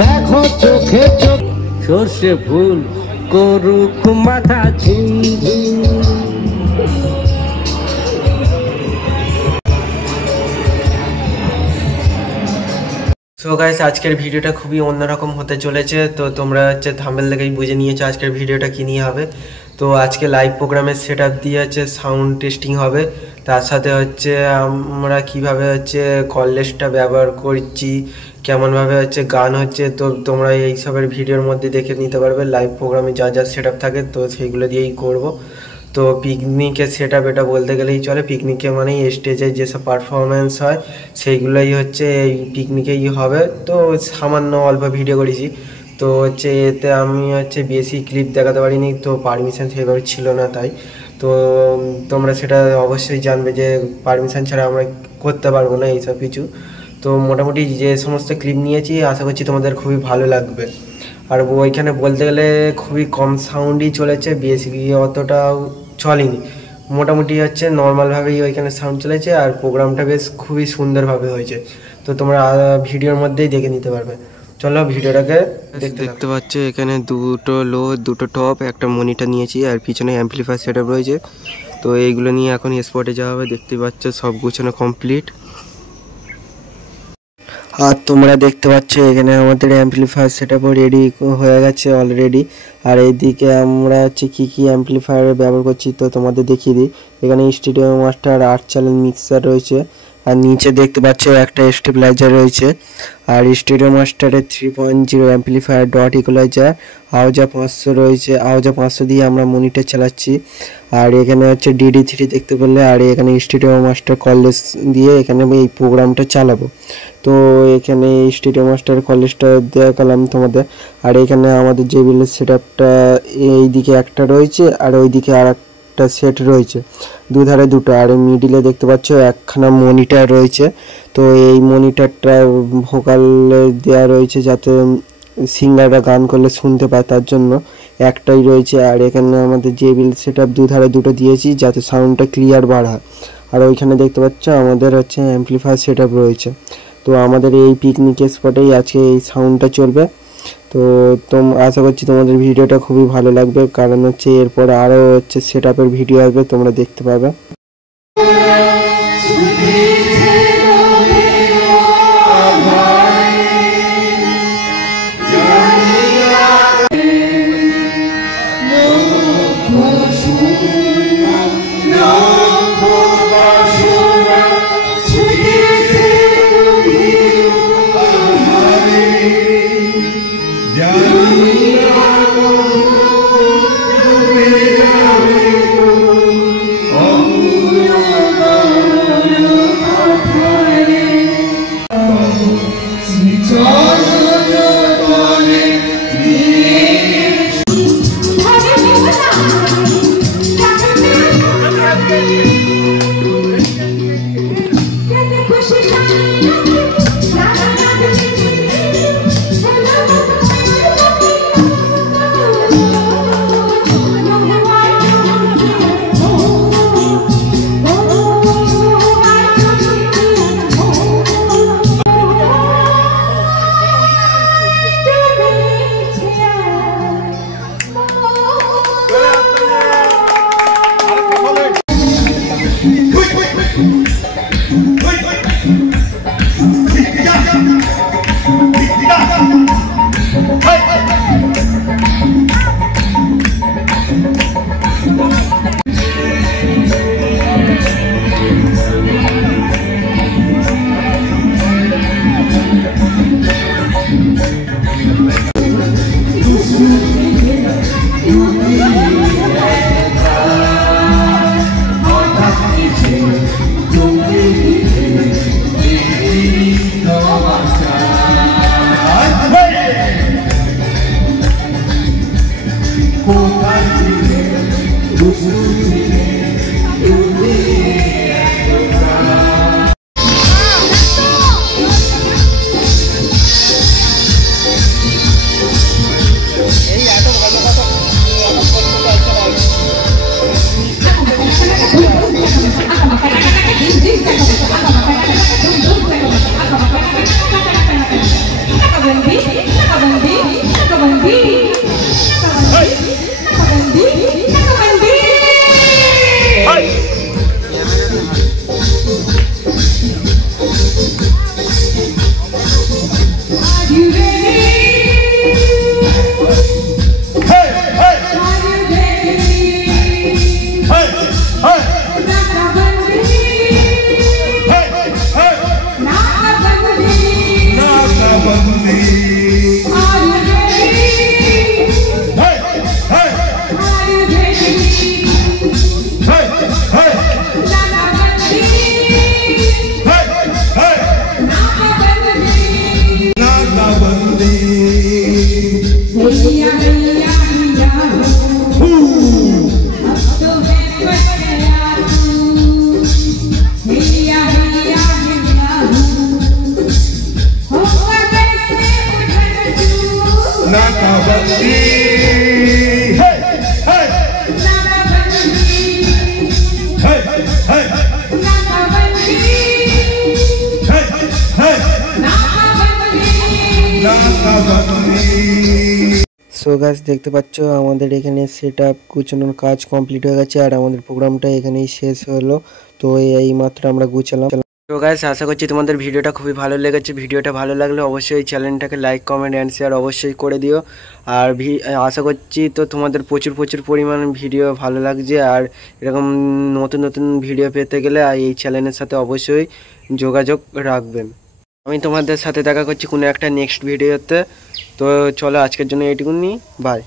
দেখো চোখে চোখ সর্ষে ফুল করুক মাথা ঝিমঝিম। সো গাইস, আজকের ভিডিওটা খুবই অন্যরকম হতে চলেছে। তো তোমরা হচ্ছে থাম্বনেল দেখেই বুঝে নিয়েছো আজকের ভিডিওটা কী নিয়ে হবে। তো আজকে লাইভ প্রোগ্রামের সেট আপ দিয়ে হচ্ছে সাউন্ড টেস্টিং হবে, তার সাথে হচ্ছে আমরা কিভাবে হচ্ছে কললেসটা ব্যবহার করছি, কেমনভাবে হচ্ছে গান হচ্ছে, তো তোমরা এইসবের ভিডিওর মধ্যে দেখে নিতে পারবে। লাইভ প্রোগ্রামে যা যা সেট আপ থাকে তো সেইগুলো দিয়েই করব। তো পিকনিকের সেট আপ এটা বলতে গেলেই চলে। পিকনিকে মানেই স্টেজে যেসব পারফরমেন্স হয় সেইগুলোই হচ্ছে এই পিকনিকেই হবে। তো সামান্য অল্প ভিডিও করেছি, তো হচ্ছে এতে আমি হচ্ছে বেশি ক্লিপ দেখাতে পারিনি, তো পারমিশন সেইভাবে ছিল না, তাই তো তোমরা সেটা অবশ্যই জানবে যে পারমিশন ছাড়া আমরা করতে পারবো না এইসব কিছু। তো মোটামুটি যে সমস্ত ক্লিপ নিয়েছি আশা করছি তোমাদের খুবই ভালো লাগবে। আর ওইখানে বলতে গেলে খুবই কম সাউন্ডই চলেছে, বেশি অতটাও চলেনি, মোটামুটি হচ্ছে নর্মালভাবেই ওইখানে সাউন্ড চলেছে। আর প্রোগ্রামটা বেশ খুবই সুন্দরভাবে হয়েছে, তো তোমরা ভিডিওর মধ্যেই দেখে নিতে পারবে। চলো ভিডিওটাকে দেখতে পাচ্ছ। এখানে দুটো লো, দুটো টপ, একটা মনিটর নিয়েছি, আর পিছনে অ্যাম্পলিফায়ার সেট আপ রয়েছে। তো এইগুলো নিয়ে এখন স্পটে যাওয়া হবে। দেখতে পাচ্ছ সব গুছানো কমপ্লিট। আর তোমরা দেখতে পাচ্ছ এখানে আমাদের অ্যাম্পলিফায়ার সেট আপও রেডি হয়ে গেছে অলরেডি। আর এইদিকে আমরা হচ্ছে কী কী অ্যাম্পলিফায়ার ব্যবহার করছি তো তোমাদের দেখিয়ে দিই। এখানে স্টুডিও মাস্টার 8 চ্যানেল মিক্সার রয়েছে, আর নিচে দেখতে পাচ্ছ একটা স্টেবিলাইজার রয়েছে। আর স্টুডিও মাস্টারের 3.0 অ্যাম্পলিফায়ার ডট ইকুয়ালাইজার, আওজা 500 রয়েছে। আওজা 500 দিয়ে আমরা মনিটর চালাচ্ছি। আর এখানে হচ্ছে DD3 দেখতে পেলে। আর এখানে স্টুডিও মাস্টার কলেজ দিয়ে এখানে এই প্রোগ্রামটা চালাবো। তো এখানে স্টুডিও মাস্টার কলেজটা দেখালাম তোমাদের। আর এখানে আমাদের জেবিএল সেট আপটা এইদিকে একটা রয়েছে, আর ওইদিকে আর একটা সেট রয়েছে, দুধারে দুটো। আর মিডিলে দেখতে পাচ্ছ একখানা মনিটর রয়েছে। তো এই মনিটরটা ভোকালে দেওয়া রয়েছে যাতে সিঙ্গাররা গান করলে শুনতে পায়, তার জন্য একটাই রয়েছে। আর এখানে আমাদের জেবিএল সেট আপ দুধারে দুটো দিয়েছি যাতে সাউন্ডটা ক্লিয়ার বাড়ায়। আর ওইখানে দেখতে পাচ্ছ আমাদের হচ্ছে অ্যাম্পলিফায়ার সেট আপ রয়েছে। তো আমাদের এই পিকনিক স্পটেই আজকে এই সাউন্ডটা চলবে। তো আশা করছি তোমাদের ভিডিওটা খুবই ভালো লাগবে, কারণ হচ্ছে এরপরে আরও হচ্ছে সেট আপের ভিডিও আসবে, তোমরা দেখতে পাবে। সো গাইস দেখতে পাচ্ছ আমাদের এখানে সেটআপ গুছানোর কাজ কমপ্লিট হয়ে গেছে আর আমাদের প্রোগ্রামটা এখানেই শেষ হলো। তো এই মাত্র আমরা গুছালাম। তো গাইস আশা করছি তোমাদের ভিডিওটা খুবই ভালো লেগেছে। ভিডিওটা ভালো লাগলে অবশ্যই চ্যানেলটাকে লাইক কমেন্ট অ্যান্ড শেয়ার অবশ্যই করে দিও। আর আশা করছি তো তোমাদের প্রচুর পরিমাণ ভিডিও ভালো লাগছে। আর এরকম নতুন নতুন ভিডিও পেতে গেলে এই চ্যানেলের সাথে অবশ্যই যোগাযোগ রাখবেন। আমি তোমাদের সাথে দেখা করছি কোনো একটা নেক্সট ভিডিওতে। তো চলো আজকের জন্য এইটুকুনি, বাই।